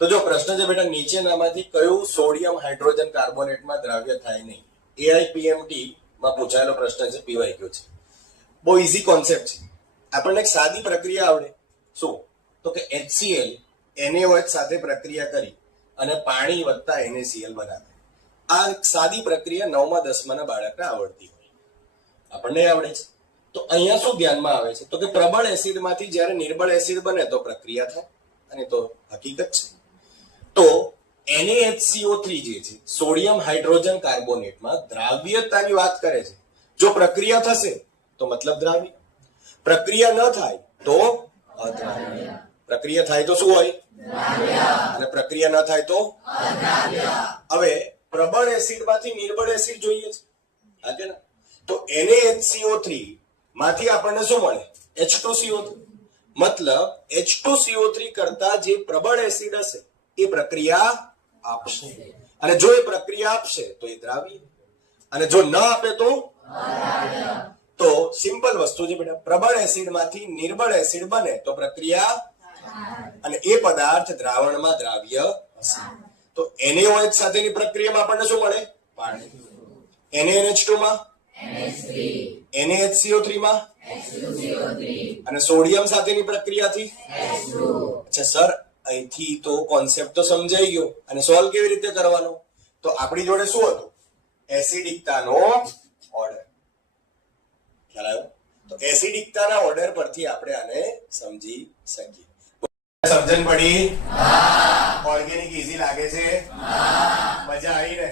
તો જો પ્રશ્ન છે બેટા, નીચેનામાંથી કયું સોડિયમ હાઇડ્રોજન કાર્બોનેટમાં દ્રાવ્ય થાય નહીં? એઆઈપીએમટી માં પૂછાયેલો પ્રશ્ન છે, પીવાય ગયો છે. બહુ ઈઝી કોન્સેપ્ટ છે. આપણને એક સાદી પ્રક્રિયા આવડે. શું? તો કે HCl NaOH સાથે પ્રક્રિયા કરી અને પાણી વત્તા NaCl બનાવે. આ સાદી પ્રક્રિયા 9મા 10માના બાળકને આવડતી હોય, આપણને આવડે છે. તો અહીંયા શું ધ્યાનમાં આવે છે? તો કે પ્રબળ એસિડમાંથી જ્યારે નિર્બળ એસિડ બને તો પ્રક્રિયા થાય, અને તો હકીકત છે. તો NaHCO3 જે છે સોડિયમ હાઇડ્રોજન કાર્બોનેટમાં દ્રાવ્યતાની વાત કરે છે. જો પ્રક્રિયા થશે તો મતલબ દ્રાવ્ય, પ્રક્રિયા ન થાય તો અદ્રાવ્ય. પ્રક્રિયા થાય તો શું હોય? દ્રાવ્ય. અને પ્રક્રિયા ન થાય તો અદ્રાવ્ય. હવે પ્રબળ એસિડમાંથી નિર્બળ એસિડ જોઈએ છે, હા કે ના? તો NaHCO3 માંથી આપણને શું મળે? H2CO3. મતલબ H2CO3 કરતા જે પ્રબળ એસિડ હશે એ પ્રક્રિયા આપશે, અને જો એ પ્રક્રિયા આપશે તો એ દ્રાવ્ય, અને જો ન આપે તો અદ્રાવ્ય. તો સિમ્પલ વસ્તુ છે બેટા, પ્રબળ એસિડમાંથી નિર્બળ એસિડ બને તો પ્રક્રિયા, અને એ પદાર્થ દ્રાવણમાં દ્રાવ્ય હશે. તો NaOH સાથેની પ્રક્રિયામાં આપણને શું મળે? પાણી. NaNH2 માં NH3, NaHCO3 માં H2CO3, અને સોડિયમ સાથેની પ્રક્રિયાથી H2. અચ્છા સર, અહીંથી તો કોન્સેપ્ટ તો સમજાઈ ગયો, અને સોલ્વ કેવી રીતે કરવાનો? તો આપણી જોડે શું હતું? એસિડિકતાનો ઓર્ડર. ખ્યાલ આવ્યો? તો એસિડિકતાના ઓર્ડર પરથી આપણે આને સમજી શકીએ. સમજણ પડી? ઓર્ગેનિક ઈઝી લાગે છે? મજા આવી ને?